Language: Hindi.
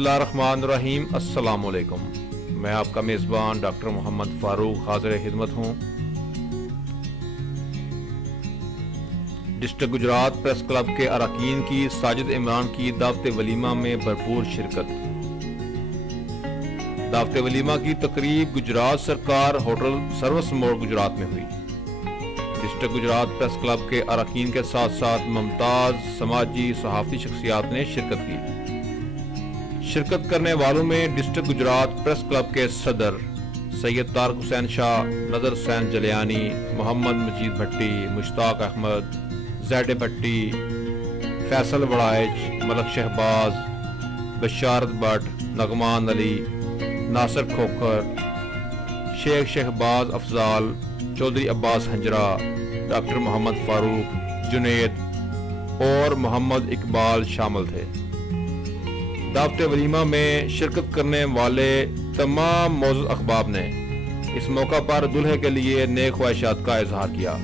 बिस्मिल्लाहिर्रहमानिर्रहीम। अस्सलाम वालेकुम। मैं आपका मेज़बान डॉक्टर मोहम्मद फ़ारूक हाज़िर खिदमत हूँ। डिस्ट्रिक्ट गुजरात प्रेस क्लब के अरकान की साजिद इमरान की दावत वलीमा में भरपूर शिरकत। दावत वलीमा की तकरीब गुजरात सरकार होटल सर्विस मोर गुजरात में हुई। डिस्ट्रिक्ट गुजरात प्रेस क्लब के अरकान के साथ साथ मुमताज़ समाजी सहाफ़ती शख्सियात ने शिरकत की। शिरकत करने वालों में डिस्ट्रिक्ट गुजरात प्रेस क्लब के सदर सैयद तारक हुसैन शाह, नज़र हुसैन जलियानी, मोहम्मद मजीद भट्टी, मुश्ताक अहमद, जैड भट्टी, फैसल वड़ाइच, मलक शहबाज, बशारत भट्ट, नगमान अली, नासिर खोखर, शेख शहबाज अफजाल, चौधरी अब्बास हंजरा, डॉक्टर मोहम्मद फ़ारूक, जुनैद और मोहम्मद इकबाल शामिल थे। दावत वलीमा में शिरकत करने वाले तमाम मौजूद अखबाब ने इस मौका पर दुल्हे के लिए नेक ख्वाहिशात का इजहार किया।